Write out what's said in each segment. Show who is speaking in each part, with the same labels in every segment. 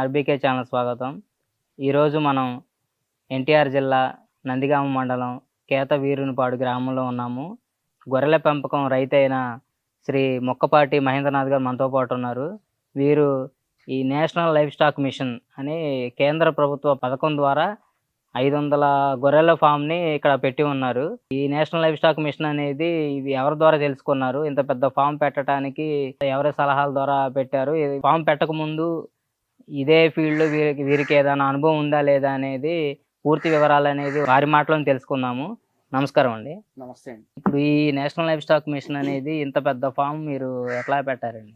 Speaker 1: RBK channel స్వాగతం. ఈరోజు మనం ఎన్టీఆర్ జిల్లా నందిగామ మండలం కేత వీరునిపాడు గ్రామంలో ఉన్నాము. గొర్రెల పెంపకం రైతైన శ్రీ మొక్కపాటి మహేంద్రనాథ్ గారు మనతో పాటు ఉన్నారు. వీరు ఈ నేషనల్ లైఫ్ స్టాక్ మిషన్ అనే కేంద్ర ప్రభుత్వ పథకం ద్వారా ఐదు వందల గొర్రెల ఫామ్ని ఇక్కడ పెట్టి ఉన్నారు. ఈ నేషనల్ లైఫ్ స్టాక్ మిషన్ అనేది ఇది ఎవరి ద్వారా తెలుసుకున్నారు? ఇంత పెద్ద ఫామ్ పెట్టడానికి ఎవరి సలహాల ద్వారా పెట్టారు? ఫామ్ పెట్టక ముందు ఇదే ఫీల్డ్ వీరికి వీరికి ఏదైనా అనుభవం ఉందా లేదా అనేది పూర్తి వివరాలు అనేది వారి మాటలో తెలుసుకుందాము. నమస్కారం అండి.
Speaker 2: నమస్తే అండి.
Speaker 1: ఇప్పుడు ఈ నేషనల్ లైఫ్ స్టాక్ మిషన్ అనేది ఇంత పెద్ద ఫామ్ మీరు ఎట్లా పెట్టారండి?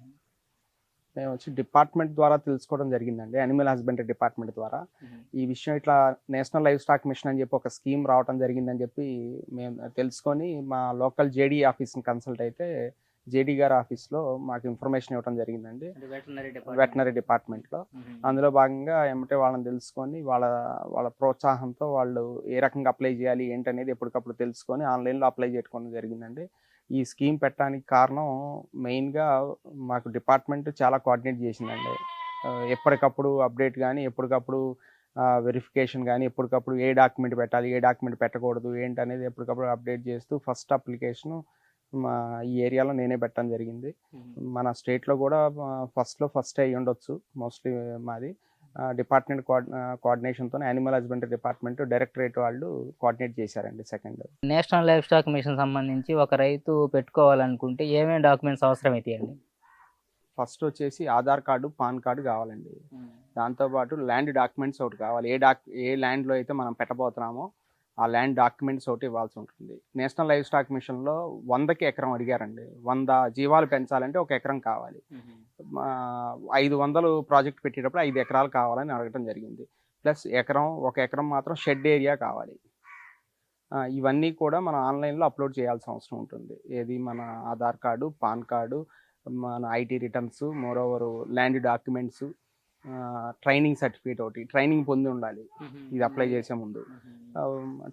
Speaker 2: మేము వచ్చి డిపార్ట్మెంట్ ద్వారా తెలుసుకోవడం జరిగిందండి. అనిమల్ హస్బెండరీ డిపార్ట్మెంట్ ద్వారా. ఈ విషయం ఇట్లా నేషనల్ లైఫ్ స్టాక్ మిషన్ అని చెప్పి ఒక స్కీమ్ రావడం జరిగిందని చెప్పి మేము తెలుసుకొని మా లోకల్ జేడీ ఆఫీస్ని కన్సల్ట్ అయితే జేడీ గారి ఆఫీస్లో మాకు ఇన్ఫర్మేషన్ ఇవ్వడం జరిగిందండి. వెటనరీ డిపార్ట్మెంట్లో. అందులో భాగంగా ఏమంటే వాళ్ళని తెలుసుకొని వాళ్ళ వాళ్ళ ప్రోత్సాహంతో వాళ్ళు ఏ రకంగా అప్లై చేయాలి ఏంటనేది ఎప్పటికప్పుడు తెలుసుకొని ఆన్లైన్లో అప్లై చేసుకోవడం జరిగిందండి. ఈ స్కీమ్ పెట్టడానికి కారణం మెయిన్గా మాకు డిపార్ట్మెంట్ చాలా కోఆర్డినేట్ చేసిందండి. ఎప్పటికప్పుడు అప్డేట్ కానీ ఎప్పటికప్పుడు వెరిఫికేషన్ కానీ ఎప్పటికప్పుడు ఏ డాక్యుమెంట్ పెట్టాలి ఏ డాక్యుమెంట్ పెట్టకూడదు ఏంటనేది ఎప్పటికప్పుడు అప్డేట్ చేస్తూ ఫస్ట్ అప్లికేషన్ మా ఈ ఏరియాలో నేనే పెట్టడం జరిగింది. మన స్టేట్లో కూడా ఫస్ట్లో ఫస్ట్ అయ్యి ఉండొచ్చు మోస్ట్లీ మాది. డిపార్ట్మెంట్ కోఆర్డినేషన్తో యానిమల్ హస్బెండరీ డిపార్ట్మెంట్ డైరెక్టరేట్ వాళ్ళు కోఆర్డినేట్ చేశారండి second.
Speaker 1: National livestock mission సంబంధించి ఒక రైతు పెట్టుకోవాలనుకుంటే ఏమేమి డాక్యుమెంట్స్ అవసరం అవుతాయండి
Speaker 2: ఫస్ట్ వచ్చేసి ఆధార్ కార్డు పాన్ కార్డు కావాలండి. దాంతోపాటు ల్యాండ్ డాక్యుమెంట్స్ ఒకటి కావాలి. ఏ డాక్ ఏ ల్యాండ్లో అయితే మనం పెట్టబోతున్నామో ఆ ల్యాండ్ డాక్యుమెంట్స్ ఒకటి ఇవ్వాల్సి ఉంటుంది. నేషనల్ లైఫ్ స్టాక్ మిషన్లో వందకి ఎకరం అడిగారండి. వంద జీవాలు పెంచాలంటే ఒక ఎకరం కావాలి. ఐదు వందలు ప్రాజెక్ట్ పెట్టేటప్పుడు ఐదు ఎకరాలు కావాలని అడగటం జరిగింది. ప్లస్ ఎకరం ఒక ఎకరం మాత్రం షెడ్ ఏరియా కావాలి. ఇవన్నీ కూడా మనం ఆన్లైన్లో అప్లోడ్ చేయాల్సిన అవసరం ఉంటుంది. ఏది మన ఆధార్ కార్డు పాన్ కార్డు మన IT returns more over land documents training certificate ఒకటి ట్రైనింగ్ పొంది ఉండాలి. ఇది అప్లై చేసే ముందు.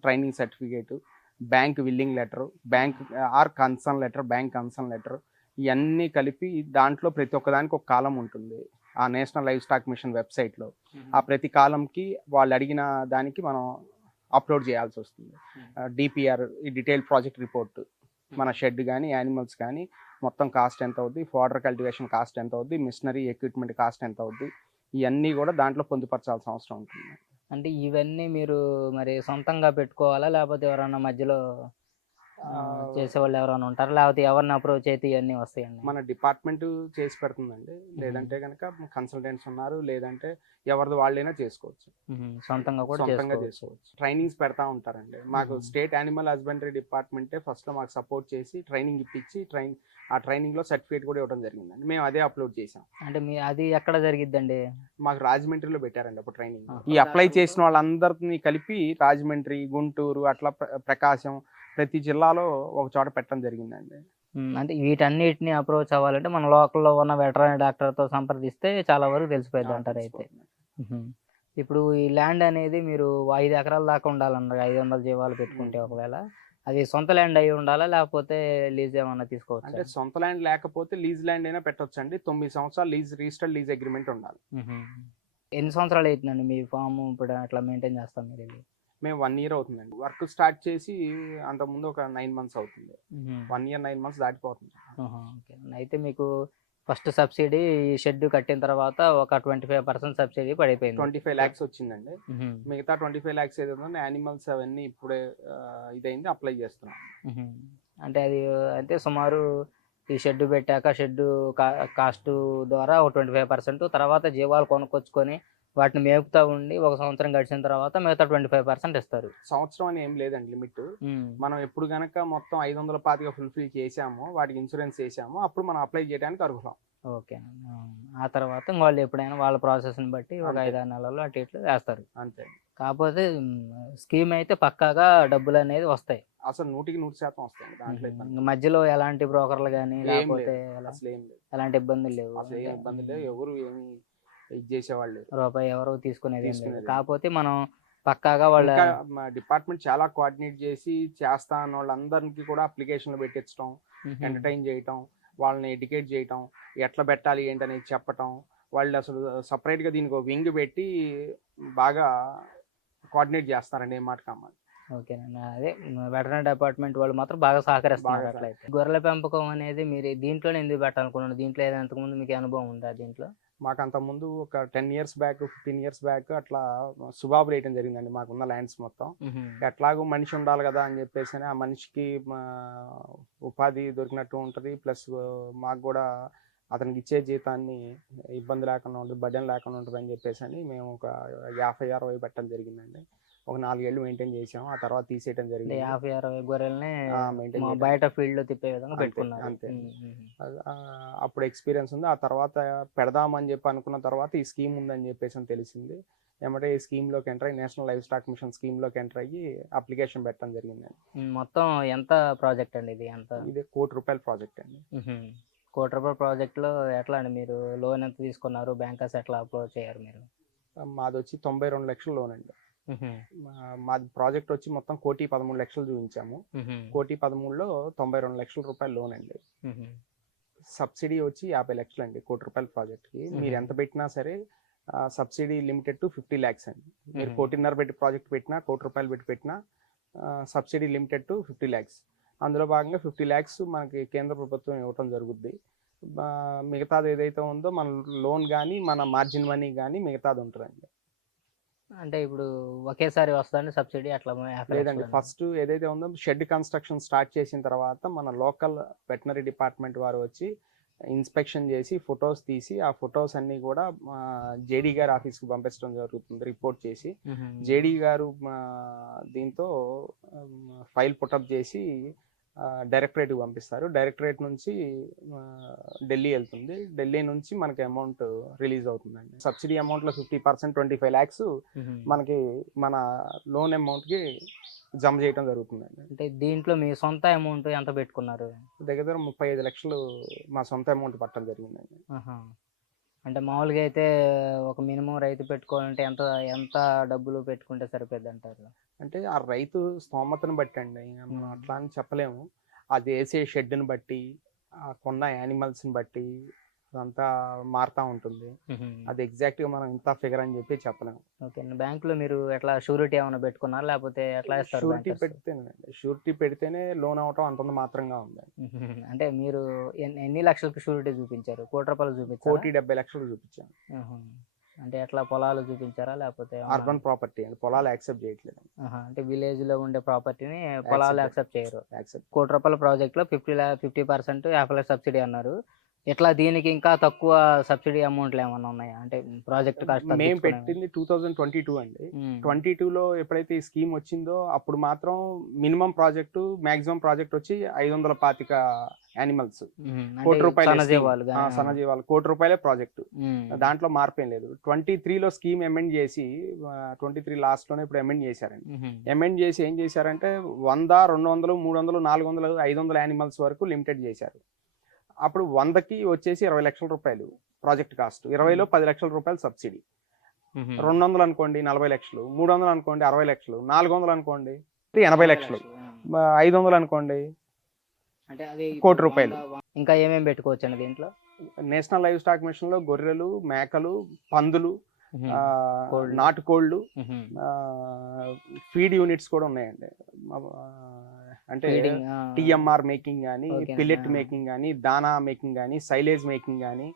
Speaker 2: Training certificate bank willing letter bank or concern letter bank concern letter ఇవన్నీ కలిపి దాంట్లో ప్రతి ఒక్కదానికి ఒక కాలం ఉంటుంది. ఆ నేషనల్ లైఫ్ స్టాక్ మిషన్ వెబ్సైట్లో ఆ ప్రతి కాలంకి వాళ్ళు అడిగిన దానికి మనం అప్లోడ్ చేయాల్సి వస్తుంది. డిపిఆర్ ఈ డీటెయిల్ ప్రాజెక్ట్ రిపోర్ట్ మన షెడ్ కానీ యానిమల్స్ కానీ మొత్తం కాస్ట్ ఎంత అవుద్ది? ఫాడర్ కల్టివేషన్ కాస్ట్ ఎంత అవుద్ది? మిషనరీ ఎక్విప్మెంట్ కాస్ట్ ఎంత అవుద్ది? ఇవన్నీ కూడా దాంట్లో పొందుపరచాల్సిన అవసరం ఉంటుంది
Speaker 1: అంటే ఇవన్నీ మీరు మరి సొంతంగా పెట్టుకోవాలా? లేకపోతే ఎవరైనా మధ్యలో చేసేవాళ్ళు ఎవరైనా ఉంటారా? లేకపోతే ఎవరిని అప్రోచ్ అయితే ఇవన్నీ వస్తాయండి?
Speaker 2: మన డిపార్ట్మెంట్ చేసి పెడుతుందండి. లేదంటే కనుక కన్సల్టెంట్స్ ఉన్నారు లేదంటే ఎవరిది వాళ్ళైనా చేసుకోవచ్చు.
Speaker 1: సొంతంగా కూడా
Speaker 2: సొంతంగా
Speaker 1: చేసుకోవచ్చు.
Speaker 2: ట్రైనింగ్స్ పెడతా ఉంటారండి. మాకు. స్టేట్ యానిమల్ హస్బెండరీ డిపార్ట్మెంటే ఫస్ట్లో మాకు సపోర్ట్ చేసి ట్రైనింగ్ ఇప్పించి ట్రైన్ ఆ ట్రైనింగ్లో సర్టిఫికేట్ కూడా ఇవ్వడం జరిగిందండి. మేము అదే అప్లోడ్ చేసాం
Speaker 1: అంటే మీ అది ఎక్కడ జరిగిద్దండి?
Speaker 2: మాకు రాజమండ్రిలో పెట్టారండి అప్పుడు ట్రైనింగ్. ఈ అప్లై చేసిన వాళ్ళందరినీ కలిపి రాజమండ్రి గుంటూరు అట్లా ప్ర- ప్రకాశం ప్రతి జిల్లాలో ఒక చోట పెట్టడం జరిగిందండి.
Speaker 1: అంటే వీటన్నిటిని అప్రోచ్ అవ్వాలంటే మన లోకల్లో ఉన్న వెటరనరీ డాక్టర్తో సంప్రదిస్తే చాలా వరకు తెలిసిపోయింది అంటారు అయితే. ఇప్పుడు ఈ ల్యాండ్ అనేది మీరు ఐదు ఎకరాల దాకా ఉండాలన్నారు ఐదు వందల జీవాలు పెట్టుకుంటే ఒకవేళ. అది సొంత ల్యాండ్ అయి ఉండాలా లేకపోతే లీజ్ ఏమన్నా
Speaker 2: అంటే
Speaker 1: తీసుకోవచ్చు
Speaker 2: సొంత ల్యాండ్ లేకపోతే లీజ్ ల్యాండ్ అయినా పెట్టొచ్చు అండి తొమ్మిది సంవత్సరాలు లీజ్ రిజిస్టర్డ్ లీజ్ అగ్రిమెంట్ ఉండాలి.
Speaker 1: ఎన్ని సంవత్సరాలు అవుతుందండి మీ ఫామ్ ఇప్పుడు అట్లా మెయింటైన్ చేస్తాం మీరు? ఇది
Speaker 2: మేము వన్ ఇయర్ అవుతుందండి. వర్క్ స్టార్ట్ చేసి అంతకుముందు ఒక నైన్ మంత్స్ అవుతుంది. వన్ ఇయర్ నైన్ మంత్స్ దాటిపోతుంది.
Speaker 1: అయితే మీకు ఫస్ట్ సబ్సిడీ ఈ షెడ్ కట్టిన తర్వాత ఒక ట్వంటీ ఫైవ్ పర్సెంట్ సబ్సిడీ పడిపోయింది.
Speaker 2: ట్వంటీ ఫైవ్ ల్యాక్స్ వచ్చిందండి. మిగతా ట్వంటీ ఫైవ్ ల్యాక్స్ ఏదైతే యానిమల్స్ అవన్నీ ఇప్పుడే ఇదైంది అప్లై చేస్తున్నాం.
Speaker 1: అంటే అది అంటే సుమారు ఈ షెడ్ పెట్టాక షెడ్ కాస్ట్ ద్వారా ఒక ట్వంటీ ఫైవ్ పర్సెంట్ తర్వాత జీవాలు కొనుక్కొచ్చుకొని వాటిని మేపుతా ఉండి ఒక సంవత్సరం గడిచిన తర్వాత మిగతా ట్వంటీ ఫైవ్ పర్సెంట్ ఇస్తారు.
Speaker 2: సంవత్సరం అని ఏం లేదండి లిమిట్. మనం ఎప్పుడు గనక మొత్తం ఐదు వందల పాతిక ఫుల్ఫిల్ చేసామో వాటికి ఇన్సూరెన్స్ చేసామో అప్పుడు మనం అప్లై చేయడానికి అర్హులం.
Speaker 1: ఓకే ఆ, తర్వాత వాళ్ళు ఎప్పుడైనా వాళ్ళ ప్రాసెస్ని బట్టి ఒక. ఐదు ఆరు నెలల్లో అటు ఇట్లు వేస్తారు.
Speaker 2: అంతే.
Speaker 1: కాకపోతే స్కీమ్ అయితే పక్కాగా డబ్బులు అనేది వస్తాయి.
Speaker 2: అసలు నూటికి నూరు శాతం వస్తాయండి దాంట్లో
Speaker 1: మధ్యలో ఎలాంటి బ్రోకర్లు కానీ లేకపోతే ఎలాంటి ఇబ్బందులు లేవు.
Speaker 2: అసలు ఏం ఇబ్బంది లేదు ఎవరు ఏమి ఇది చేసేవాళ్ళు.
Speaker 1: రూపాయి ఎవరు తీసుకునేది. కాకపోతే మనం పక్కాగా వాళ్ళ
Speaker 2: డిపార్ట్మెంట్ చాలా కోఆర్డినేట్ చేసి చేస్తా అన్న వాళ్ళందరికీ కూడా అప్లికేషన్లు పెట్టించడం. ఎంటర్టైన్ చేయటం వాళ్ళని ఎడ్యుకేట్ చేయటం ఎట్లా పెట్టాలి ఏంటనేది చెప్పటం వాళ్ళు అసలు సపరేట్గా దీనికి వింగ్ పెట్టి బాగా కోఆర్డినేట్ చేస్తారండి ఏ మాట కమ్మ
Speaker 1: ఓకేనండి అదే వెటర్నరీ డిపార్ట్మెంట్ వాళ్ళు మాత్రం బాగా సహకరిస్తున్నారు
Speaker 2: బాగా
Speaker 1: అట్లయితే. గొర్రెల పెంపకం అనేది మీరు దీంట్లోనే ఎందుకు పెట్టాలనుకున్నారు? దీంట్లో ఏదైనా అంతకుముందు మీకు అనుభవం ఉందా దీంట్లో?
Speaker 2: మాకు అంత ముందు ఒక ten years back fifteen years back అట్లా సుబాబులు వేయటం జరిగిందండి మాకున్న ల్యాండ్స్ మొత్తం. ఎట్లాగో మనిషి ఉండాలి కదా అని చెప్పేసి ఆ మనిషికి మా ఉపాధి దొరికినట్టు ఉంటుంది. ప్లస్ మాకు కూడా అతనికి ఇచ్చే జీతాన్ని ఇబ్బంది లేకుండా ఉంటుంది బడ్జెట్ లేకుండా ఉంటుంది అని చెప్పేసి అని మేము ఒక యాభై అరవై పెట్టడం జరిగిందండి. ఒక నాలుగేళ్ళు మెయింటైన్ చేసాం. ఆ తర్వాత తీసేయడం జరిగింది.
Speaker 1: యాభై అరవై గొర్రెల్ని
Speaker 2: ఆ, maintain
Speaker 1: మా
Speaker 2: చేయడం.
Speaker 1: బయట ఫీల్డ్లో తిప్పే విధంగా
Speaker 2: అంతే,
Speaker 1: పెట్టుకున్నారు.
Speaker 2: అంతే. అప్పుడు ఎక్స్పీరియన్స్ ఉంది. ఆ తర్వాత పెడదామని చెప్పి అనుకున్న తర్వాత ఈ స్కీమ్ ఉందని చెప్పేసి తెలిసింది. ఏమంటే ఈ స్కీమ్లోకి ఎంటర్ అయ్యి నేషనల్ లైఫ్ స్టాక్ మిషన్ స్కీమ్లోకి ఎంటర్ అయ్యి అప్లికేషన్ పెట్టడం జరిగింది
Speaker 1: ఉమ్, మొత్తం ఎంత ప్రాజెక్ట్ అండి ఇది ఎంత
Speaker 2: ఇది కోటి రూపాయల ప్రాజెక్ట్ అండి.
Speaker 1: కోటి రూపాయల ప్రాజెక్ట్లో ఎట్లా అండి మీరు లోన్ ఎంత తీసుకున్నారు? బ్యాంకర్స్ ఎట్లా అప్రోచ్ అయ్యారు మీరు?
Speaker 2: మాది వచ్చి తొంభై రెండు లక్షల లోన్ అండి. మా- మాది ప్రాజెక్ట్ వచ్చి మొత్తం కోటి పదమూడు లక్షలు చూపించాము. కోటి పదమూడులో తొంభై రెండు లక్షల రూపాయల లోన్ అండి. సబ్సిడీ వచ్చి యాభై లక్షలు అండి కోటి రూపాయల ప్రాజెక్ట్కి మీరు
Speaker 1: మ్మ్.
Speaker 2: ఎంత పెట్టినా సరే subsidy limited to fifty lakhs అండి మీరు. కోటిన్నర పెట్టి ప్రాజెక్ట్ పెట్టినా కోటి రూపాయలు పెట్టి పెట్టినా subsidy limited to fifty lakhs అందులో భాగంగా ఫిఫ్టీ ల్యాక్స్ మనకి కేంద్ర ప్రభుత్వం ఇవ్వటం జరుగుద్ది మిగతాది ఏదైతే ఉందో మన లోన్ కానీ మన మార్జిన్ మనీ కానీ మిగతాది ఉంటుందండి
Speaker 1: అంటే ఇప్పుడు ఒకేసారి వస్తుందండి సబ్సిడీ అట్లా
Speaker 2: లేదండి. ఫస్ట్ ఏదైతే ఉందో షెడ్ కన్స్ట్రక్షన్ స్టార్ట్ చేసిన తర్వాత మన లోకల్ వెటనరీ డిపార్ట్మెంట్ వారు వచ్చి ఇన్స్పెక్షన్ చేసి ఫొటోస్ తీసి ఆ ఫొటోస్ అన్ని కూడా జేడీ గారి ఆఫీస్కి పంపించడం జరుగుతుంది రిపోర్ట్ చేసి. జేడీ గారు దీంతో ఫైల్ పుటప్ చేసి డైరెక్టరేట్కి పంపిస్తారు. డైరెక్టరేట్ నుంచి ఢిల్లీ వెళ్తుంది. ఢిల్లీ నుంచి మనకి అమౌంట్ రిలీజ్ అవుతుందండి. Subsidy అమౌంట్లో fifty percent twenty five lakhs. మనకి మన లోన్ అమౌంట్కి జమ చేయడం జరుగుతుందండి.
Speaker 1: అంటే దీంట్లో మీ సొంత అమౌంట్ ఎంత పెట్టుకున్నారు?
Speaker 2: దగ్గర దగ్గర ముప్పై ఐదు లక్షలు మా సొంత అమౌంట్ పట్టడం జరిగిందండి.
Speaker 1: అంటే మామూలుగా అయితే ఒక మినిమం రైతు పెట్టుకోవాలంటే ఎంత ఎంత డబ్బులు పెట్టుకుంటే సరిపోద్ది అంటారు?
Speaker 2: అంటే ఆ రైతు స్తోమతను బట్టి అండి మనం. అట్లా అని చెప్పలేము. అది వేసే షెడ్ని బట్టి ఆ కొన్న యానిమల్స్ని బట్టి అదంతా మారుతూ ఉంటుంది. అది ఎగ్జాక్ట్గా మనం ఇంత ఫిగర్ అని చెప్పి చెప్పలేము.
Speaker 1: ఓకే బ్యాంకులో మీరు ఎట్లా షూరిటీ ఏమైనా పెట్టుకున్నారా? లేకపోతే ఎట్లా
Speaker 2: షూరిటీ? పెడితేనే షూరిటీ పెడితేనే లోన్ అవటం అంతంత మాత్రంగా ఉంది.
Speaker 1: అంటే మీరు ఎన్ని- ఎన్ని లక్షలకు షూరిటీ చూపించారు? కోటి రూపాయలు చూపించారు?
Speaker 2: కోటి డెబ్బై లక్షలు చూపించాను.
Speaker 1: అంటే ఎట్లా పొలాలు చూపించారా? లేకపోతే?
Speaker 2: అర్బన్ ప్రాపర్టీ అండి. పొలాలు యాక్సెప్ట్ చేయట్లేదు.
Speaker 1: అంటే విలేజ్లో ఉండే ప్రాపర్టీని పొలాలు యాక్సెప్ట్ చేయరు.
Speaker 2: యాక్సెప్ట్.
Speaker 1: కోటి రూపాయల ప్రాజెక్ట్లో ఫిఫ్టీ ఫిఫ్టీ పర్సెంట్ యాభై సబ్సిడీ అన్నారు. ఇట్లా దీనికి ఇంకా తక్కువ సబ్సిడీ అమౌంట్లు ఏమైనా ఉన్నాయా? అంటే ప్రాజెక్ట్ కాస్ట్
Speaker 2: మేము పెట్టింది టూ థౌజండ్ ట్వంటీ టూ అండి ట్వంటీ టూలో ఎప్పుడైతే ఈ స్కీమ్ వచ్చిందో అప్పుడు మాత్రం మినిమం ప్రాజెక్టు మాక్సిమం ప్రాజెక్ట్ వచ్చి ఐదు వందల పాతిక యానిమల్స్. కోటి రూపాయలు
Speaker 1: సన్నజీవాలు
Speaker 2: కోటి రూపాయలే ప్రాజెక్టు. దాంట్లో మార్పు ఏం లేదు. ట్వంటీ త్రీలో స్కీమ్ అమెండ్ చేసి ట్వంటీ త్రీ లాస్ట్లోనే ఇప్పుడు అమెండ్ చేశారండి. అమెండ్ చేసి ఏం చేశారంటే వంద రెండు వందలు మూడు వందలు నాలుగు వందలు ఐదు వందల యానిమల్స్ వరకు లిమిటెడ్ చేశారు. అప్పుడు వందకి వచ్చేసి ఇరవై లక్షల రూపాయలు ప్రాజెక్ట్ కాస్ట్. ఇరవైలో పది లక్షల రూపాయలు సబ్సిడీ. రెండు వందలు అనుకోండి నలభై లక్షలు మూడు వందలు అనుకోండి అరవై లక్షలు నాలుగు వందలు అనుకోండి ఎనభై లక్షలు ఐదు వందలు అనుకోండి
Speaker 1: అంటే అది
Speaker 2: కోటి రూపాయలు.
Speaker 1: ఇంకా ఏమేమి పెట్టుకోవచ్చు అండి దీంట్లో
Speaker 2: నేషనల్ లైవ్ స్టాక్ మిషన్లో గొర్రెలు మేకలు పందులు. నాటుకోళ్ళు
Speaker 1: ఉహుం.
Speaker 2: ఫీడ్ యూనిట్స్ కూడా ఉన్నాయండి అంటే టిఎంఆర్ మేకింగ్ కానీ పిల్లెట్. మేకింగ్ కానీ దానా మేకింగ్ కానీ సైలేజ్ మేకింగ్ కానీ.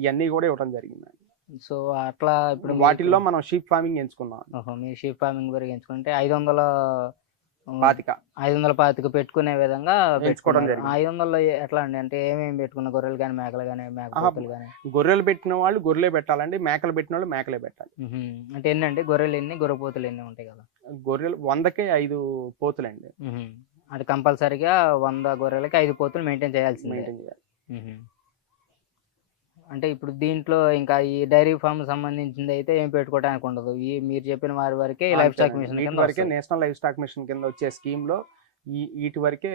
Speaker 2: ఇవన్నీ కూడా ఇవ్వడం జరిగింది
Speaker 1: సో అట్లా ఇప్పుడు
Speaker 2: వాటిల్లో మనం షీప్ ఫార్మింగ్ ఎంచుకున్నాం
Speaker 1: మీ షీప్ ఫార్మింగ్ గురించి ఎంచుకుంటే ఐదు వందల
Speaker 2: పాతిక.
Speaker 1: ఐదు వందల పాతిక పెట్టుకునే విధంగా పెట్టుకున్నారు.
Speaker 2: జరిగింది.
Speaker 1: ఐదు వందల్లో ఏ- ఎట్లా అండి? అంటే ఏమేమి పెట్టుకున్న గొర్రెలు కానీ మేకలు కానీ మేకపోతులు కానీ
Speaker 2: గొర్రెలు పెట్టిన వాళ్ళు గొర్రెలే పెట్టాలండి. మేకలు పెట్టిన వాళ్ళు మేకలే పెట్టాలి.
Speaker 1: అంటే ఎన్ని అండి గొర్రెలు ఎన్ని గొర్రెపోతులు ఎన్ని ఉంటాయి కదా?
Speaker 2: గొర్రెలు వందకే ఐదు పోతులండి.
Speaker 1: ఉహుం. అది కంపల్సరీగా వంద గొర్రెలకి ఐదు పోతులు మెయింటైన్ చేయాల్సిందే.
Speaker 2: మెయింటైన్ చేయాలి.
Speaker 1: ఉహుం. అంటే ఇప్పుడు దీంట్లో ఇంకా ఈ డైరీ ఫామ్ సంబంధించింది అయితే ఏం పెట్టుకోవడానికి ఉండదు. ఈ మీరు చెప్పిన వారి వరకే లైఫ్ స్టాక్ మిషన్ కింద
Speaker 2: వరకే. నేషనల్ లైఫ్ స్టాక్ మిషన్ కింద వచ్చే స్కీమ్లో ఈ వీటి వరకే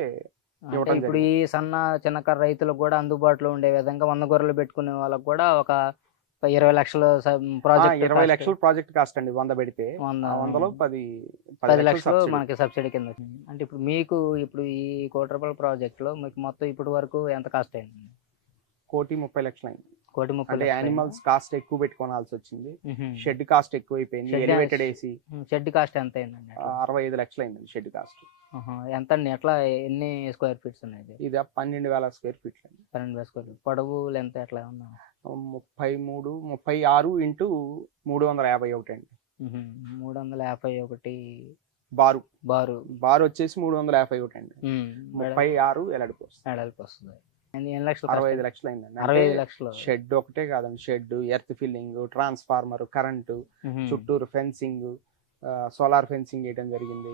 Speaker 1: ఇప్పుడు ఈ సన్న చిన్నకారు రైతులకు కూడా అందుబాటులో ఉండే విధంగా వంద గొర్రెలు పెట్టుకునే వాళ్ళకి కూడా ఒక ఇరవై లక్షల ప్రాజెక్ట్
Speaker 2: ఇరవై లక్షలు ప్రాజెక్ట్ కాస్ట్ అండి వంద పెడితే.
Speaker 1: వంద
Speaker 2: వందలో పది
Speaker 1: పది లక్షలు. మనకి సబ్సిడీ కింద. అంటే ఇప్పుడు మీకు ఇప్పుడు ఈ కోటి రూపాయల ప్రాజెక్ట్లో మీకు మొత్తం ఇప్పటి వరకు ఎంత కాస్ట్ అయింది?
Speaker 2: కోటి ముప్పై లక్షలు అయింది.
Speaker 1: కోటి ముప్పై
Speaker 2: అంటే యానిమల్స్ కాస్ట్ ఎక్కువ పెట్టుకోవాల్సి వచ్చింది. షెడ్ కాస్ట్ ఎక్కువ అయిపోయింది ఎలివేటెడ్.
Speaker 1: షెడ్ కాస్ట్ ఎంత అయిందండి?
Speaker 2: అరవై ఐదు లక్షలు అయిందండి షెడ్ కాస్ట్.
Speaker 1: ఎంత అండి ఎట్లా ఎన్ని స్క్వేర్ ఫీట్స్ ఉన్నాయి ఇది?
Speaker 2: పన్నెండు వేల స్క్వేర్ అండి.
Speaker 1: పన్నెండు వేల స్క్వేర్ ఫీట్ పొడవు లెంత్ ఎట్లా ఉన్నా
Speaker 2: ముప్పై మూడు ముప్పై ఆరు ఇంటూ మూడు వందల యాభై ఒకటి అండి.
Speaker 1: మూడు వందల యాభై ఒకటి.
Speaker 2: బారు.
Speaker 1: బారు.
Speaker 2: బార్ వచ్చేసి మూడు వందల యాభై ఒకటి అండి. ముప్పై ఆరు ఎలడుపు వస్తుంది.
Speaker 1: వస్తుంది. ఎన్ని లక్షలు
Speaker 2: అరవై ఐదు? లక్షలు అయిందండి
Speaker 1: అరవై ఐదు లక్షలు
Speaker 2: షెడ్ ఒకటే కాదండి shed earth filling transformer current. చుట్టూరు ఫెన్సింగ్ సోలార్ ఫెన్సింగ్ వేయడం జరిగింది.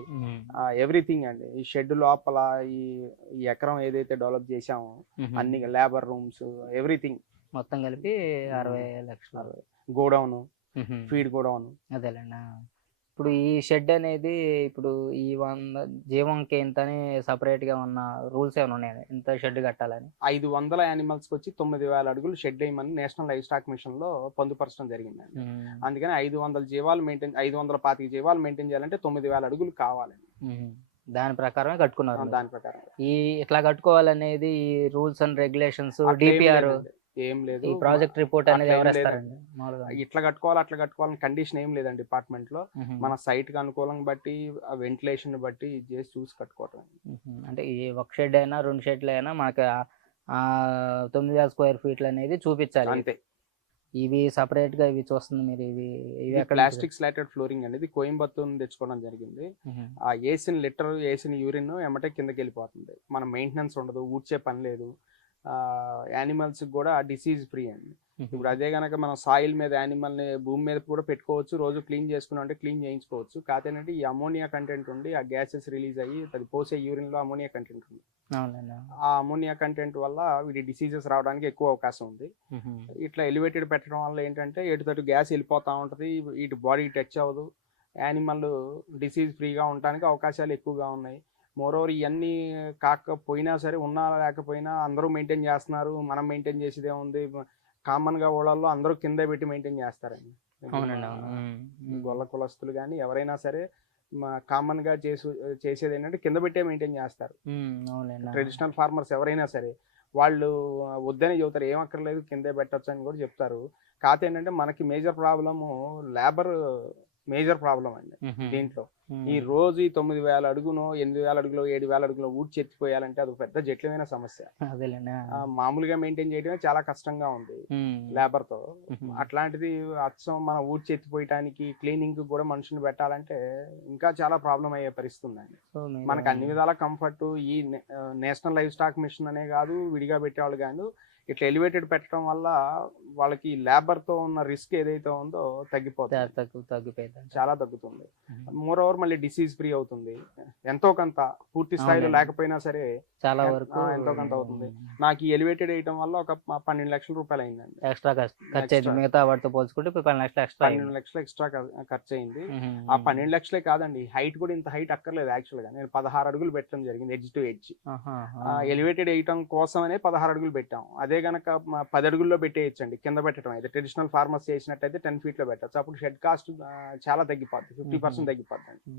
Speaker 2: ఎవ్రీథింగ్ అండి ఈ షెడ్ లోపల ఈ ఎకరం ఏదైతే డెవలప్
Speaker 1: మ్మ్.
Speaker 2: అన్ని లేబర్ రూమ్స్ ఎవ్రీథింగ్
Speaker 1: మొత్తం కలిపి అరవై లక్షలు
Speaker 2: గోడౌన్
Speaker 1: మ్మ్.
Speaker 2: ఫీడ్ గోడౌన్
Speaker 1: అదేలేండి ఆ. ఇప్పుడు ఈ షెడ్ అనేది ఇప్పుడు ఈ వంద జీవంకి ఇంత అని separate గా ఉన్న రూల్స్ ఏమైనా ఉన్నాయా ఇంత షెడ్ కట్టాలని
Speaker 2: ఐదు వందల యానిమల్స్ వచ్చి తొమ్మిది వేల అడుగులు షెడ్ వేయమని నేషనల్ లైఫ్ స్టాక్ మిషన్లో పొందుపరచడం జరిగిందండి. అందుకని ఐదు వందల జీవాలు మెయింటైన్ ఐదు వందల పాతిక జీవాలు మెయింటైన్ చేయాలంటే తొమ్మిది వేల అడుగులు కావాలండి.
Speaker 1: దాని ప్రకారమే కట్టుకున్నారు.
Speaker 2: దాని ప్రకారం
Speaker 1: ఈ ఇట్లా కట్టుకోవాలనేది ఈ రూల్స్ అండ్ రెగ్యులేషన్స్ డిపిఆర్.
Speaker 2: ఏం లేదు.
Speaker 1: ఈ ప్రాజెక్ట్ రిపోర్ట్ అనేది ఎవరు. ఇస్తారండి
Speaker 2: ఇట్లా కట్టుకోవాలి అట్లా కట్టుకోవాలని కండిషన్ ఏం లేదండి
Speaker 1: డిపార్ట్మెంట్లో.
Speaker 2: మన సైట్కి అనుకూలం బట్టి వెంటిలేషన్ బట్టి ఇది చేసి చూసి కట్టుకోవటం.
Speaker 1: అంటే ఈ ఒక షెడ్ అయినా రెండు షెడ్లు అయినా మనకి తొమ్మిది వేల స్క్వేర్ ఫీట్లు అనేది చూపించాలి.
Speaker 2: అంతే.
Speaker 1: ఇవి సపరేట్గా ఇవి చూస్తుంది మీరు ఇవి ఇవి
Speaker 2: ప్లాస్టిక్ స్లాటెడ్ ఫ్లోరింగ్ అనేది కోయంబత్తూర్ నుంచి తెచ్చుకోవడం జరిగింది. ఆ వేసిన లిటర్ వేసిన యూరిన్ ఎమ్మటే కిందకి వెళ్ళిపోతుంది. మన మెయింటెనెన్స్ ఉండదు ఊడ్చే పని లేదు. యానిమల్స్ కూడా డిసీజ్ ఫ్రీ అండి. ఇప్పుడు అదే గనక మనం సాయిల్ మీద యానిమల్ని భూమి మీద కూడా పెట్టుకోవచ్చు రోజు క్లీన్ చేసుకున్నాం అంటే క్లీన్ చేయించుకోవచ్చు. కాకపోతే ఏంటంటే ఈ అమోనియా కంటెంట్ ఉండి ఆ గ్యాసెస్ రిలీజ్ అయ్యి అది పోసే యూరిన్లో అమోనియా కంటెంట్ ఉంది. ఆ అమోనియా కంటెంట్ వల్ల వీటి డిసీజెస్ రావడానికి ఎక్కువ అవకాశం ఉంది. ఇట్లా ఎలివేటెడ్ పెట్టడం వల్ల ఏంటంటే ఎటు తటు గ్యాస్ వెళ్ళిపోతూ ఉంటుంది ఇటు బాడీ టచ్ అవ్వదు. యానిమల్ డిసీజ్ ఫ్రీగా ఉండడానికి అవకాశాలు ఎక్కువగా ఉన్నాయి. మోరోవర్ ఇవన్నీ కాకపోయినా సరే ఉన్నా లేకపోయినా అందరూ మెయింటైన్ చేస్తున్నారు. మనం మెయింటైన్ చేసేదే ఉంది. కామన్గా ఊళ్ళల్లో అందరూ కింద పెట్టి మెయింటైన్ చేస్తారండి. గొల్ల కులస్తులు కానీ ఎవరైనా సరే కామన్గా చేసు చేసేది ఏంటంటే కింద పెట్టే మెయింటైన్ చేస్తారు. ట్రెడిషనల్ ఫార్మర్స్ ఎవరైనా సరే వాళ్ళు వద్దని చెబుతారు. ఏం అక్కర్లేదు కిందే పెట్టచ్చు అని కూడా చెప్తారు. కాకపోతే ఏంటంటే మనకి major problem labour major problem అండి. దీంట్లో. ఈ రోజు ఈ తొమ్మిది వేల అడుగునో ఎనిమిది వేల అడుగులో ఏడు వేల అడుగులో ఊడ్చి ఎత్తిపోయాలంటే అది పెద్ద జటిలమైన సమస్య మామూలుగా మెయింటైన్ చేయడమే చాలా కష్టంగా ఉంది.
Speaker 1: లేబర్తో.
Speaker 2: అట్లాంటిది అచ్చం మన ఊడ్చి ఎత్తిపోయటానికి క్లీనింగ్ కూడా మనుషుని పెట్టాలంటే ఇంకా చాలా ప్రాబ్లం అయ్యే పరిస్థితి ఉందండి
Speaker 1: మీరు-
Speaker 2: మనకు అన్ని విధాల కంఫర్ట్ ఈ నేషనల్ లైఫ్ స్టాక్ మిషన్ అనే కాదు విడిగా పెట్టేవాళ్ళు కాదు ఇట్లా ఎలివేటెడ్ పెట్టడం వల్ల వాళ్ళకి లేబర్తో ఉన్న రిస్క్ ఏదైతే ఉందో తగ్గిపోతుంది.
Speaker 1: తగ్గు
Speaker 2: చాలా తగ్గుతుంది. మోర్ ఓవర్ మళ్ళీ డిసీజ్ ఫ్రీ అవుతుంది. ఎంతో కొంత పూర్తి స్థాయిలో. లేకపోయినా సరే
Speaker 1: చాలా వరకు
Speaker 2: ఎంతో కొంత అవుతుంది. నాకు ఈ ఎలివేటెడ్ వేయటం వల్ల ఒక పన్నెండు లక్షల రూపాయలు అయిందండి.
Speaker 1: ఎక్స్ట్రా ఖర్చు అయింది. మిగతా వాటితో పోల్చుకుంటే పన్నెండు లక్షలు ఎక్స్ట్రా
Speaker 2: పన్నెండు లక్షలు ఎక్స్ట్రా ఖర్చు అయింది. ఆ పన్నెండు లక్షలే కాదండి. హైట్ కూడా ఇంత హైట్ అక్కర్లేదు యాక్చువల్గా నేను పదహారు అడుగులు పెట్టడం జరిగింది ఎడ్జ్ టు ఎడ్జ్. ఎలివేటెడ్ వేయటం కోసమనే పదహారు అడుగులు పెట్టాం. అదే గనక మ- పది అడుగుల్లో పెట్టేయచ్చండి. కింద పెట్టడం. అయితే ట్రెడిషనల్ ఫార్మర్స్ చేసినట్టయితే టెన్ ఫీట్లో పెట్టచ్చు. అప్పుడు షెడ్ కాస్ట్ చాలా తగ్గిపోద్ది. ఫిఫ్టీ పర్సెంట్ తగ్గిపోద్ది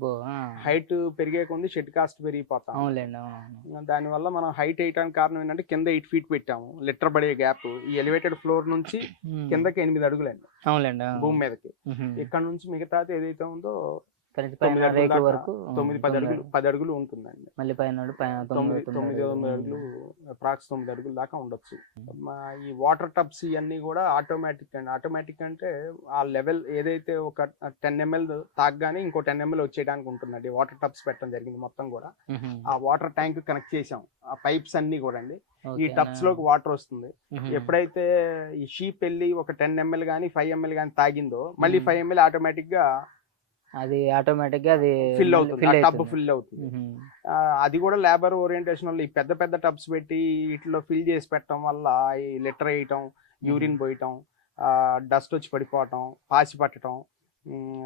Speaker 2: హైట్ పెరిగే కొంది షెడ్ కాస్ట్ పెరిగిపోతాం. దానివల్ల మనం హైట్ వేయడానికి కారణం ఏంటంటే కింద ఎయిట్ ఫీట్ పెట్టాము. లిటర్ పడే గ్యాప్ ఈ ఎలివేటెడ్ ఫ్లోర్ నుంచి. కిందకి ఎనిమిది అడుగులండి. భూమి మీదకి. ఇక్కడ నుంచి మిగతాది ఏదైతే ఉందో
Speaker 1: పైన రేకుల వరకు
Speaker 2: తొమ్మిది పది అడుగులు పది అడుగులు ఉంటుందండి.
Speaker 1: మళ్ళీ పైన
Speaker 2: తొమ్మిది
Speaker 1: తొమ్మిది
Speaker 2: అడుగులు అప్రాక్స్ తొమ్మిది అడుగుల దాకా ఉండొచ్చు. మా ఈ వాటర్ టబ్స్ ఇవన్నీ కూడా ఆటోమేటిక్ అండి. ఆటోమేటిక్ అంటే ఆ లెవెల్ ఏదైతే ఒక టెన్ ఎంఎల్ తాగగానే ఇంకో టెన్ ఎంఎల్ వచ్చేయడానికి ఉంటుందండి. వాటర్ టబ్స్ పెట్టడం జరిగింది మొత్తం కూడా. ఆ వాటర్ ట్యాంక్ కనెక్ట్ చేసాం ఆ పైప్స్ అన్ని కూడా అండి. ఈ. టబ్స్లోకి వాటర్ వస్తుంది. ఎప్పుడైతే ఈ షీప్ వెళ్ళి ఒక టెన్ ఎంఎల్ కానీ ఫైవ్ ఎంఎల్ కానీ తాగిందో మళ్ళీ. ఫైవ్ ఎంఎల్ ఆటోమేటిక్గా
Speaker 1: అది ఆటోమేటిక్గా అది
Speaker 2: ఫిల్ అవుతుంది. టబ్. ఫిల్ అవుతుంది. అది కూడా లేబర్ ఓరియంటేషన్ వల్ల ఈ పెద్ద పెద్ద టబ్స్ పెట్టి వీటిలో ఫిల్ చేసి పెట్టడం వల్ల ఈ లిటర్ వేయటం యూరిన్ పోయటం డస్ట్ వచ్చి పడిపోవటం పాసి పట్టడం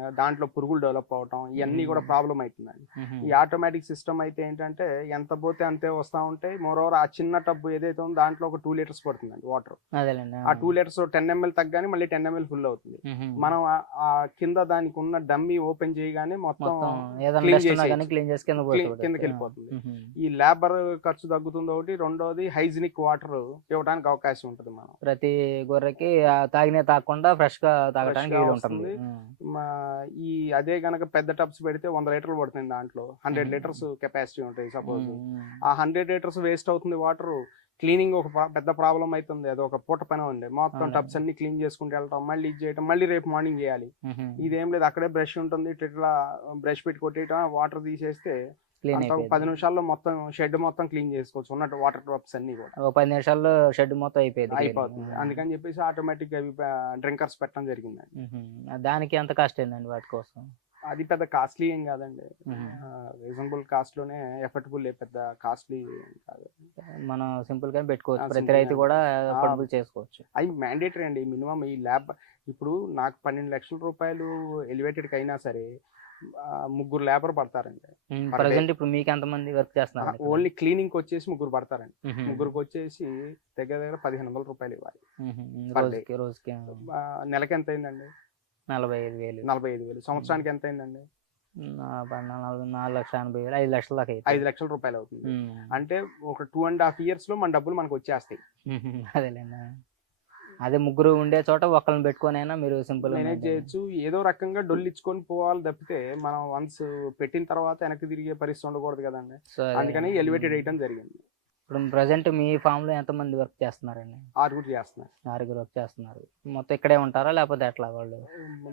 Speaker 2: దాంట్లో పురుగులు డెవలప్ అవటం ఇవన్నీ కూడా. ప్రాబ్లం అవుతుందండి. ఈ ఆటోమేటిక్ సిస్టమ్ అయితే ఏంటంటే ఎంత పోతే అంతే వస్తూ ఉంటాయి మోరోవర్ ఆ చిన్న టబ్బు ఏదైతే ఉందో దాంట్లో ఒక టూ లీటర్స్ పడుతుందండి వాటర్. ఆ టూ లీటర్స్ టెన్ ఎంఎల్ తగ్గగానే మళ్ళీ టెన్ ఎంఎల్ ఫుల్ అవుతుంది. మనం ఆ- కింద దానికి ఉన్న డమ్మీ ఓపెన్ చేయగానే మొత్తం కిందకి వెళ్ళిపోతుంది. ఈ లేబర్ ఖర్చు తగ్గుతుంది ఒకటి రెండోది హైజీనిక్ వాటర్ ఇవ్వడానికి అవకాశం ఉంటుంది మనం.
Speaker 1: ప్రతి గొర్రెకి తాగినే తాగకుండా ఫ్రెష్గా తాగడానికి ఉంటుంది.
Speaker 2: మా ఈ అదే గనక పెద్ద టబ్స్ పెడితే వంద లీటర్లు పడుతుంది దాంట్లో హండ్రెడ్. లీటర్స్ కెపాసిటీ ఉంటాయి సపోజ్. ఆ హండ్రెడ్ లీటర్స్ వేస్ట్ అవుతుంది వాటర్ క్లీనింగ్ ఒక పెద్ద ప్రాబ్లం అవుతుంది అది ఒక పూట పని ఉంది మొత్తం. టబ్స్ అన్ని క్లీన్ చేసుకుంటూ వెళ్తాం మళ్ళీ ఇది చేయటం మళ్ళీ రేపు మార్నింగ్ చేయాలి. ఇదేం లేదు అక్కడే బ్రష్ ఉంటుంది ఇట్లా బ్రష్ పెట్టి కొట్టేయటం వాటర్ తీసేస్తే
Speaker 1: క్లీన్
Speaker 2: ఒక పది
Speaker 1: అయిపోయింది
Speaker 2: నిమిషాల్లో మొత్తం షెడ్ మొత్తం క్లీన్ చేసుకోవచ్చు. ఉన్న వాటర్ డ్రాప్స్ అన్ని కూడా.
Speaker 1: ఒక పది నిమిషాల్లో షెడ్ మొత్తం అయిపోయింది
Speaker 2: అయిపోతుంది అందుకని చెప్పేసి ఆటోమేటిక్ అవి డ్రింకర్స్ పెట్టడం జరిగిందండి.
Speaker 1: దానికి ఎంత కాస్ట్ అయిందండి వాటి కోసం?
Speaker 2: అది పెద్ద కాస్ట్లీ ఏం కాదండి. రీజనబుల్ కాస్ట్లోనే ఎఫర్టబుల్ పెద్ద కాస్ట్లీ కాదు.
Speaker 1: మనం సింపుల్గా పెట్టుకోవచ్చు. ప్రతి రైతు. కూడా చేసుకోవచ్చు.
Speaker 2: అవి మ్యాండేటరీ అండి. మినిమం ఈ ల్యాబ్ ఇప్పుడు నాకు పన్నెండు లక్షల రూపాయలు ఎలివేటెడ్ అయినా సరే ముగ్గురు లేబర్ పడతారండి.
Speaker 1: ప్రజెంట్ ఇప్పుడు మీకు ఎంతమంది వర్క్ చేస్తున్నారు?
Speaker 2: ఓన్లీ క్లీనింగ్ వచ్చేసి ముగ్గురు పడతారండి. ముగ్గురికి వచ్చేసి దగ్గర దగ్గర పదిహేను వందల రూపాయలు ఇవ్వాలి.
Speaker 1: రోజుకి
Speaker 2: నెలకి ఎంత అయిందండి?
Speaker 1: నలభై ఐదు వేలు.
Speaker 2: నలభై ఐదు వేలు. సంవత్సరానికి ఎంత అయిందండి?
Speaker 1: నాలుగు లక్షల ఎనభై వేలు ఐదు లక్షల దాకా
Speaker 2: ఐదు లక్షల రూపాయలు అవుతుంది. అంటే ఒక టూ అండ్ హాఫ్ ఇయర్స్లో మన డబ్బులు మనకు వచ్చేస్తాయి.
Speaker 1: అదేలేండి. అదే ముగ్గురు ఉండే చోట ఒకళ్ళని పెట్టుకొని అయినా మీరు సింపుల్
Speaker 2: మేనేజ్ చేయొచ్చు? ఏదో రకంగా డొల్లిచ్చుకొని పోవాలి తప్పితే మనం వన్స్ పెట్టిన తర్వాత వెనక్కి తిరిగే పరిస్థితి ఉండకూడదు కదండి. అందుకని ఎలివేటెడ్ వేయడం జరిగింది.
Speaker 1: ఇప్పుడు ప్రజెంట్ మీ ఫామ్లో ఎంత మంది వర్క్ చేస్తున్నారండి
Speaker 2: ఆరుగురు చేస్తున్నారు
Speaker 1: ఆరుగురు వర్క్ చేస్తున్నారు మొత్తం ఇక్కడే ఉంటారా లేకపోతే ఎట్లా వాళ్ళు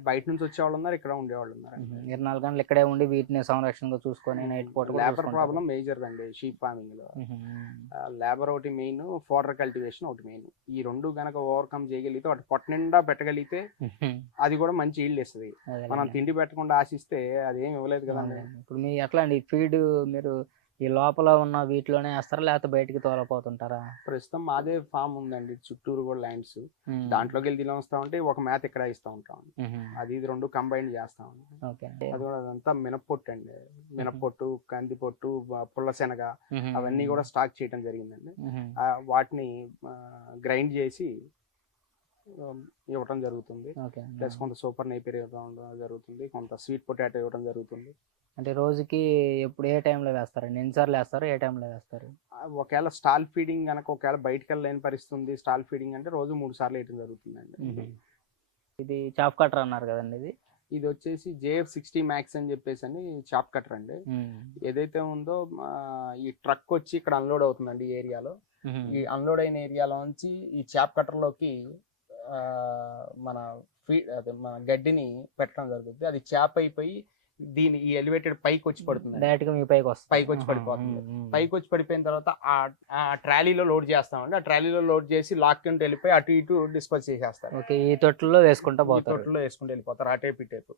Speaker 2: బయట నుంచి వచ్చేవాళ్ళు ఉన్నారు ఇక్కడ ఉండేవాళ్ళు ఉన్నారు.
Speaker 1: ఇరవై నాలుగు గంటలు ఇక్కడే ఉండి వీటిని సంరక్షణగా చూసుకొని నైట్ పూట
Speaker 2: లేబర్. ప్రాబ్లం మేజర్ అండి షీప్
Speaker 1: ఫార్మింగ్లో.
Speaker 2: లేబర్ ఒకటి మెయిన్ ఫోడర్ కల్టివేషన్ ఒకటి మెయిన్ ఈ రెండు గనక ఓవర్కమ్ చేయగలిగితే వాటి పొట్ట నిండా పెట్టగలిగితే. అది కూడా మంచి ఈల్డ్ ఇస్తుంది మనం. తిండి పెట్టకుండా ఆశిస్తే అది ఏం ఇవ్వలేదు కదండి.
Speaker 1: ఇప్పుడు మీ ఎట్లా అండి ఫీడ్ మీరు ఈ లోపల ఉన్న వీటిలోనే వేస్తారా? లేకపోతే బయటికి తోలపోతుంటారా?
Speaker 2: ప్రస్తుతం మాదే ఫామ్ ఉందండి. చుట్టూరు కూడా ల్యాండ్స్.
Speaker 1: మ్మ్.
Speaker 2: దాంట్లోకి వెళ్ళి తిన వస్తా ఉంటే ఒక మేత ఇక్కడ ఇస్తా ఉంటాం. అది ఇది రెండు కంబైన్ చేస్తా అది కూడా అదంతా మినప్పొట్టు అండి. మినప్పొట్టు కందిపొట్టు పుల్లశనగ. అవన్నీ కూడా స్టాక్ చేయడం జరిగిందండి. వాటిని గ్రైండ్ చేసి ఇవ్వటం జరుగుతుంది. ప్లస్ కొంత సూపర్ నేపేర్ ఇవ్వడం జరుగుతుంది. కొంత స్వీట్ పొటాటో ఇవ్వడం జరుగుతుంది.
Speaker 1: అంటే రోజుకి ఎప్పుడు ఏ టైంలో వేస్తారండి ఎన్నిసార్లు వేస్తారు? ఏ టైంలో వేస్తారు?
Speaker 2: ఒకవేళ స్టాల్ ఫీడింగ్ కనుక ఒకవేళ బయటకు వెళ్ళలేని పరిస్థితి ఉంది స్టాల్ ఫీడింగ్ అంటే రోజు మూడు సార్లు వేయడం జరుగుతుందండి.
Speaker 1: ఇది చాప్ కట్టర్ అన్నారు కదండి ఇది?
Speaker 2: ఇది వచ్చేసి జేఎఫ్ సిక్స్టీ మ్యాక్స్ అని చెప్పేసి అని చాప్ కట్టర్ అండి. ఏదైతే ఉందో ఈ ట్రక్ వచ్చి ఇక్కడ అన్లోడ్ అవుతుందండి ఈ ఏరియాలో. ఈ అన్లోడ్ అయిన ఏరియాలోంచి ఈ చాప్ కట్టర్లోకి మన ఫీ అదే మన గడ్డిని పెట్టడం జరుగుతుంది. అది చాప్ అయిపోయి దీని ఈ ఎలివేటెడ్ పైకి వచ్చి పడుతుంది.
Speaker 1: డైరెక్ట్గా మీ పైకి వస్తుంది.
Speaker 2: పైకి వచ్చి పడిపోతుంది. పైకి వచ్చి పడిపోయిన తర్వాత ఆ ట్రాలీలో లోడ్ చేస్తామండి. ఆ ట్రాలీలో లోడ్ చేసి లాక్కుంటూ వెళ్ళిపోయి అటు ఇటు డిస్పోజ్ చేసేస్తారు.
Speaker 1: ఓకే ఈ తొట్టులో వేసుకుంటా
Speaker 2: ఈ
Speaker 1: పోతారు.
Speaker 2: తొట్టులో వేసుకుంటూ వెళ్ళిపోతారు అటేపు ఇటేపు.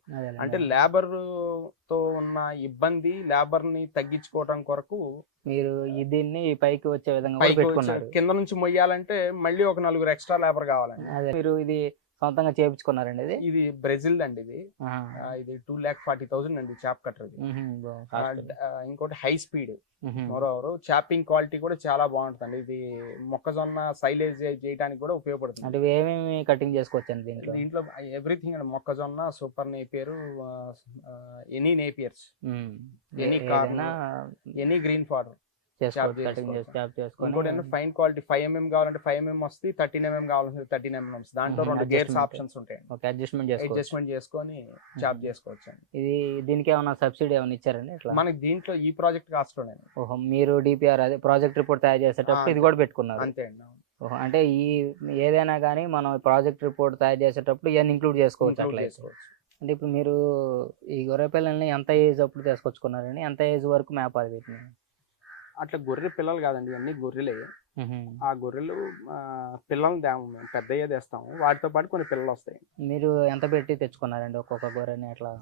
Speaker 2: అంటే లేబర్తో ఉన్న ఇబ్బంది లేబర్ని తగ్గించుకోవడం కొరకు
Speaker 1: మీరు ఈ దీన్ని ఈ పైకి వచ్చే విధంగా పెట్టుకున్నారు.
Speaker 2: కింద నుంచి మొయ్యాలంటే మళ్ళీ ఒక నలుగురు ఎక్స్ట్రా లేబర్ కావాలండి.
Speaker 1: మీరు ఇది సొంతంగా చేయించుకున్నారండి ఇది?
Speaker 2: ఇది బ్రెజిల్ అండి ఇది. ఇది టూ ల్యాక్ ఫార్టీ థౌసండ్ అండి చాప్ కట్టర్ ఇంకోటి హై స్పీడ్. మరోవరు చాపింగ్ క్వాలిటీ కూడా చాలా బాగుంటుంది ఇది మొక్కజొన్న సైలేజ్ చేయడానికి కూడా ఉపయోగపడుతుంది.
Speaker 1: అంటే ఏమేమి కటింగ్ చేసుకోవచ్చండి దీంట్లో?
Speaker 2: దీంట్లో ఎవ్రీథింగ్ అండి. మొక్కజొన్న super napier any napiers. Any corn, any green farm
Speaker 1: చేసుకోవచ్చు
Speaker 2: చాప్
Speaker 1: కటింగ్ చేసి
Speaker 2: చేసుకోవచ్చు.
Speaker 1: చాప్ చేసుకొని.
Speaker 2: ఇంకోటి ఏంటంటే ఫైన్ క్వాలిటీ ఫైవ్ ఎంఎం కావాలంటే ఫైవ్ ఎంఎం వస్తుంది థర్టీన్ ఎంఎం కావాలంటే థర్టీన్ ఎంఎం వస్తుంది. దాంట్లో రెండు గేర్స్. ఆప్షన్స్ ఉంటాయి.
Speaker 1: ఓకే అడ్జస్ట్మెంట్ చేసుకోవచ్చు.
Speaker 2: అడ్జస్ట్మెంట్ చేసుకొని చాప్ చేసుకోవచ్చు
Speaker 1: ఇది దీనికి ఏమైనా సబ్సిడీ ఏమైనా ఇచ్చారండి ఇట్లా?
Speaker 2: మనకి దీంట్లో ఈ ప్రాజెక్ట్ కాస్ట్లోనే.
Speaker 1: ఓహో మీరు డిపిఆర్ అదే ప్రాజెక్ట్ రిపోర్ట్ తయారు చేసేటప్పుడు ఇది కూడా పెట్టుకున్నారు.
Speaker 2: అంతే అండి.
Speaker 1: ఓహో అంటే ఈ ఏదైనా కానీ మనం ప్రాజెక్ట్ రిపోర్ట్ తయారు చేసేటప్పుడు ఇవన్నీ ఇంక్లూడ్ చేసుకోవచ్చు అట్లా అంటే ఇప్పుడు మీరు ఈ గొర్రె పిల్లల్ని ఎంత ఏజ్ అప్పుడు తీసుకొచ్చుకున్నారండి? ఎంత ఏజ్ వరకు మేపాలి వీటిని?
Speaker 2: అట్లా గొర్రె పిల్లలు కాదండి ఇవన్నీ గొర్రెలే. ఆ గొర్రెలు ఆ, పిల్లల్ని తేము మేము పెద్దయ్యే తెస్తాము. వాటితో పాటు కొన్ని పిల్లలు వస్తాయి.
Speaker 1: మీరు ఎంత పెట్టి తెచ్చుకున్నారండి ఒక్కొక్క గొర్రెని అట్లా?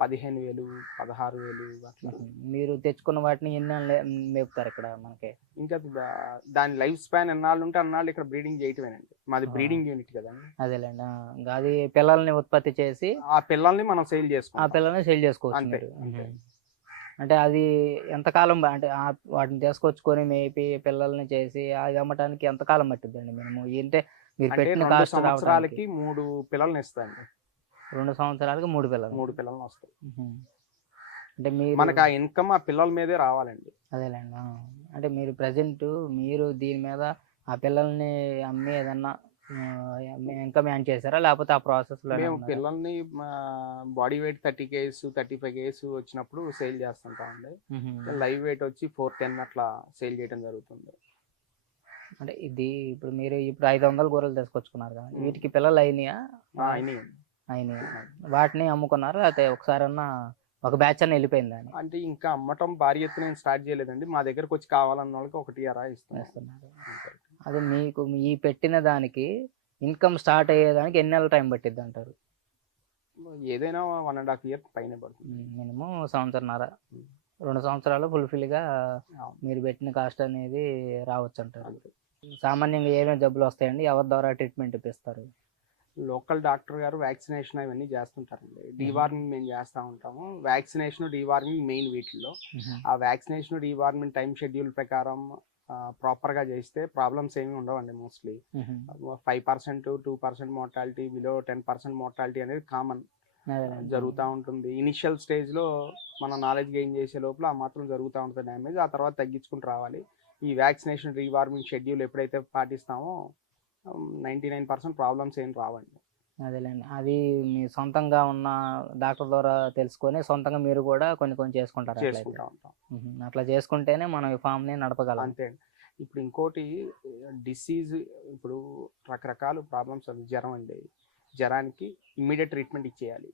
Speaker 2: పదిహేను వేలు పదహారు వేలు అట్లా.
Speaker 1: మీరు తెచ్చుకున్న వాటిని ఎన్ని మేపుతారు ఇక్కడ మనకి?
Speaker 2: ఇంకా దాని లైఫ్ స్పాన్ ఎన్నాళ్ళు ఉంటే అన్నాళ్ళు ఇక్కడ బ్రీడింగ్ చేయటమేనండి. మాది
Speaker 1: ఆ.
Speaker 2: బ్రీడింగ్ యూనిట్ కదండి.
Speaker 1: అదేలేండి. ఆ, అది పిల్లల్ని ఉత్పత్తి చేసి
Speaker 2: ఆ పిల్లల్ని మనం సేల్
Speaker 1: ఆ
Speaker 2: చేసుకుంటాం
Speaker 1: పిల్లల్ని సేల్ చేసుకోవచ్చు
Speaker 2: అంతే.
Speaker 1: అంటే అది ఎంతకాలం అంటే వాటిని తీసుకొచ్చుకొని మేపి పిల్లల్ని చేసి అది అమ్మటానికి ఎంతకాలం పట్టిద్దండి మేము అంటే మీరు పెట్టిన కాస్ట్
Speaker 2: సంవత్సరాలకి మూడు పిల్లల్ని ఇస్తాయండి.
Speaker 1: రెండు సంవత్సరాలకి మూడు పిల్లలు.
Speaker 2: మూడు పిల్లల్ని వస్తాయి.
Speaker 1: అంటే మీరు
Speaker 2: మనకి ఆ ఇన్కమ్ ఆ పిల్లల మీదే రావాలండి.
Speaker 1: అదేలేండి. అంటే మీరు ప్రజెంట్ మీరు దీని మీద ఆ పిల్లల్ని అమ్మి ఏదన్నా ఇంకా మ్యాన్ చేశారా? లేకపోతే ఆ ప్రాసెస్లో
Speaker 2: మేము పిల్లల్ని body weight thirty KGs thirty five KGs వచ్చినప్పుడు సేల్ చేస్తుంటామండి లైవ్ వెయిట్ వచ్చి ఫోర్ టెన్ అట్లా సేల్ చేయడం జరుగుతుంది.
Speaker 1: అంటే ఇది ఇప్పుడు మీరు ఇప్పుడు ఐదు వందల గొర్రెలు తీసుకొచ్చుకున్నారు కదా. వీటికి పిల్లలు అయినాయా?
Speaker 2: అయినాయి
Speaker 1: వాటిని అమ్ముకున్నారు? అయితే ఒకసారి అన్న ఒక బ్యాచ్ అన్న వెళ్ళిపోయింది అని?
Speaker 2: అంటే ఇంకా అమ్మటం భారీ ఎత్తున నేను స్టార్ట్ చేయలేదండి. మా దగ్గరకు వచ్చి కావాలన్న వాళ్ళకి ఒకటి అరా ఇస్తాను
Speaker 1: వేస్తున్నారు అదే మీకు ఈ పెట్టిన దానికి ఇన్కమ్ స్టార్ట్ అయ్యేదానికి ఎన్ని నెలల టైం పట్టిద్ది అంటారు
Speaker 2: ఏదైనా వన్ అండ్ హాఫ్ ఇయర్ పైన పడుతుంది.
Speaker 1: మినిమం సంవత్సరన్నర. రెండు సంవత్సరాలు ఫుల్ఫిల్గా
Speaker 2: అవును.
Speaker 1: మీరు పెట్టిన కాస్ట్ అనేది రావచ్చు అంటారు. సామాన్యంగా ఏమేమి జబ్బులు వస్తాయండి? ఎవరి ద్వారా ట్రీట్మెంట్ ఇప్పిస్తారు?
Speaker 2: లోకల్ డాక్టర్ గారు వ్యాక్సినేషన్ అవన్నీ చేస్తుంటారండి. డీవార్మింగ్ మేము చేస్తూ ఉంటాము. వ్యాక్సినేషన్ డీవార్మింగ్ మెయిన్ వీటిల్లో. ఆ వ్యాక్సినేషన్ డీవార్మింగ్ టైం షెడ్యూల్ ప్రకారం ప్రాపర్గా చేస్తే ప్రాబ్లమ్స్ ఏమి ఉండవండి mostly five percent two percent mortality below ten percent mortality అనేది కామన్ జరుగుతూ ఉంటుంది. ఇనిషియల్ స్టేజ్లో మన నాలెడ్జ్ గెయిన్ చేసే లోపల ఆ మాత్రం జరుగుతూ ఉంటుంది డ్యామేజ్ ఆ తర్వాత తగ్గించుకుంటూ రావాలి. ఈ వ్యాక్సినేషన్ రీవార్మింగ్ షెడ్యూల్ ఎప్పుడైతే పాటిస్తామో నైంటీ నైన్ పర్సెంట్ ప్రాబ్లమ్స్ ఏం రావండి.
Speaker 1: అదేలేండి అది మీ సొంతంగా ఉన్న డాక్టర్ ద్వారా తెలుసుకొని సొంతంగా మీరు కూడా కొన్ని కొన్ని చేసుకుంటారు అట్లయితే.
Speaker 2: చేసుకుంటా ఉంటాం
Speaker 1: మ్మ్. అట్లా చేసుకుంటేనే మనం ఈ ఫామ్ని నడపగలం
Speaker 2: అంతే అండి. ఇప్పుడు ఇంకోటి డిసీజ్ ఇప్పుడు రకరకాల ప్రాబ్లమ్స్ అవి జ్వరం అండి జ్వరానికి ఇమ్మీడియట్ ట్రీట్మెంట్ ఇచ్చేయాలి.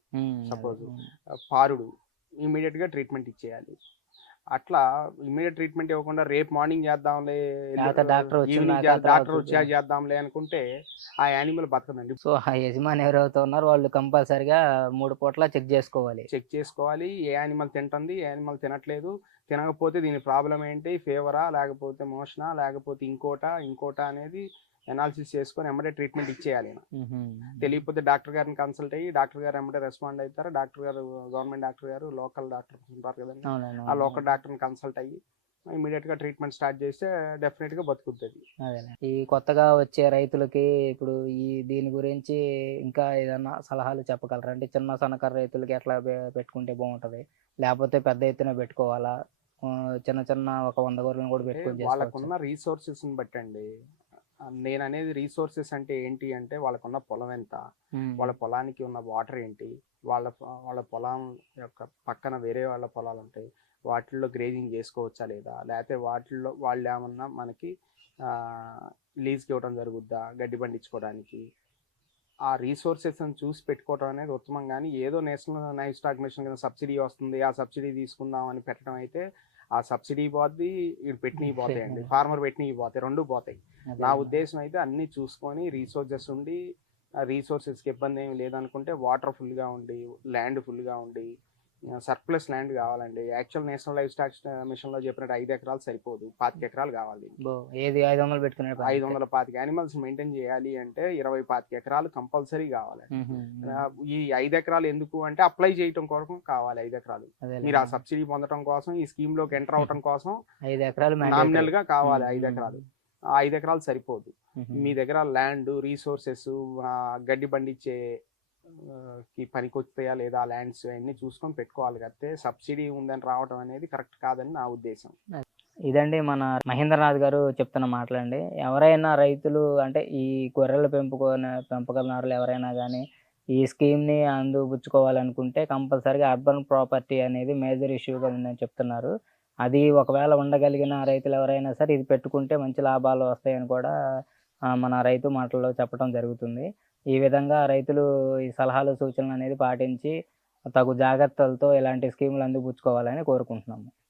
Speaker 2: Suppose.
Speaker 1: మ్మ్.
Speaker 2: పారుడు ఇమ్మీడియట్గా ట్రీట్మెంట్ ఇచ్చేయాలి అట్లా ఇమ్మీడియట్ ట్రీట్మెంట్ ఇవ్వకుండా రేపు మార్నింగ్ చేద్దాంలే డాక్టర్
Speaker 1: తర్వాత
Speaker 2: వచ్చా చేద్దాంలే అనుకుంటే ఆ యానిమల్ బతకదండి.
Speaker 1: సో ఆ యజమాని ఎవరైతే ఉన్నారో వాళ్ళు కంపల్సరిగా మూడు పూట్ల చెక్ చేసుకోవాలి.
Speaker 2: చెక్ చేసుకోవాలి ఏ యానిమల్ తింటుంది ఏ యానిమల్ తినట్లేదు తినకపోతే దీని ప్రాబ్లం ఏంటి? ఫీవరా లేకపోతే మోషనా లేకపోతే ఇంకోటా ఇంకోటా అనేది అనాలిసిస్ చేసుకొని ఎమ్మడే ట్రీట్మెంట్ ఇచ్చేయాలి. తెలియకపోతే డాక్టర్ గారిని కన్సల్ట్ అయ్యి డాక్టర్ గారు ఎమ్మడే రెస్పాండ్ అవుతారు డాక్టర్ గారు గవర్నమెంట్ డాక్టర్ గారు లోకల్ డాక్టర్ ఉంటారు కదండి. ఆ. లోకల్ డాక్టర్ని కన్సల్ట్ అయ్యి ఇమీడియట్గా ట్రీట్మెంట్ స్టార్ట్ చేస్తే డెఫినెట్గా బతుకుతుంది.
Speaker 1: ఈ కొత్తగా వచ్చే రైతులకి ఇప్పుడు ఈ దీని గురించి ఇంకా ఏదన్నా సలహాలు చెప్పగలరా? అంటే చిన్న సన్నకారు రైతులకి ఎట్లా పెట్టుకుంటే బాగుంటది? లేకపోతే పెద్ద ఎత్తున పెట్టుకోవాలా? చిన్న చిన్న ఒక వంద గొర్రెలను కూడా పెట్టుకొని
Speaker 2: వాళ్ళకున్న రీసోర్సెస్ బట్టండి. నేను అనేది రీసోర్సెస్ అంటే ఏంటి అంటే వాళ్ళకున్న పొలం ఎంత వాళ్ళ పొలానికి ఉన్న వాటర్ ఏంటి వాళ్ళ వాళ్ళ పొలం యొక్క పక్కన వేరే వాళ్ళ పొలాలు ఉంటాయి వాటిల్లో గ్రేజింగ్ చేసుకోవచ్చా లేదా? లేకపోతే వాటిల్లో వాళ్ళు ఏమన్నా మనకి లీజ్కి ఇవ్వడం జరుగుద్దా? గడ్డి పండించుకోవడానికి. ఆ రీసోర్సెస్ చూసి పెట్టుకోవడం అనేది ఉత్తమం కానీ ఏదో నేషనల్ నైఫ్ స్టాక్ మిషన్ కింద సబ్సిడీ వస్తుంది ఆ సబ్సిడీ తీసుకుందాం అని పెట్టడం అయితే ఆ సబ్సిడీ పోద్ది పెట్టినవి పోతాయండి. ఫార్మర్ పెట్టినవి పోతాయి రెండు పోతాయి. నా ఉద్దేశం అయితే అన్ని చూసుకొని రీసోర్సెస్ ఉండి రీసోర్సెస్కి ఇబ్బంది ఏమి లేదనుకుంటే వాటర్ ఫుల్గా ఉండి ల్యాండ్ ఫుల్గా ఉండి సర్ప్లస్ ల్యాండ్ కావాలండి. యాక్చువల్ నేషనల్ లైఫ్ స్టాక్ మిషన్లో చెప్పినట్టు ఐదు ఎకరాలు సరిపోదు. పాతిక ఎకరాలు కావాలి
Speaker 1: ఏది ఐదు వందలు పెట్టుకునే
Speaker 2: ఐదు వందల పాతిక. యానిమల్స్ మెయింటైన్ చేయాలి అంటే ఇరవై పాతిక ఎకరాలు కంపల్సరీ కావాలి ఈ ఐదు ఎకరాలు ఎందుకు అంటే అప్లై చేయటం కొరకు కావాలి ఐదు ఎకరాలు. మీరు ఆ సబ్సిడీ పొందడం కోసం ఈ స్కీమ్లోకి ఎంటర్ అవడం కోసం
Speaker 1: ఐదు ఎకరాలు.
Speaker 2: నామినల్గా కావాలి. ఐదు ఎకరాలు. ఐదు ఎకరాలు సరిపోదు. మీ దగ్గర ల్యాండ్ రీసోర్సెస్ గడ్డి పండించే కి పనికొస్తాయా లేదా ల్యాండ్స్ అన్ని చూసుకొని పెట్టుకోవాలి. కడితే సబ్సిడీ ఉందని రావడం అనేది కరెక్ట్ కాదని నా ఉద్దేశం.
Speaker 1: ఇదండి మన మహేంద్రనాథ్ గారు చెప్తున్న మాటలండి. ఎవరైనా రైతులు అంటే ఈ గొర్రెల పెంపుకొని పెంపకదారులు ఎవరైనా కానీ ఈ స్కీమ్ని అందిపుచ్చుకోవాలనుకుంటే కంపల్సరీగా అర్బన్ ప్రాపర్టీ అనేది మేజర్ ఇష్యూగా ఉందని చెప్తున్నారు. అది ఒకవేళ ఉండగలిగిన రైతులు ఎవరైనా సరే ఇది పెట్టుకుంటే మంచి లాభాలు వస్తాయని కూడా మన రైతు మాటల్లో చెప్పడం జరుగుతుంది. ఈ విధంగా రైతులు ఈ సలహాలు సూచనలు అనేది పాటించి తగు జాగ్రత్తలతో ఇలాంటి స్కీములు అందిపుచ్చుకోవాలని కోరుకుంటున్నాము.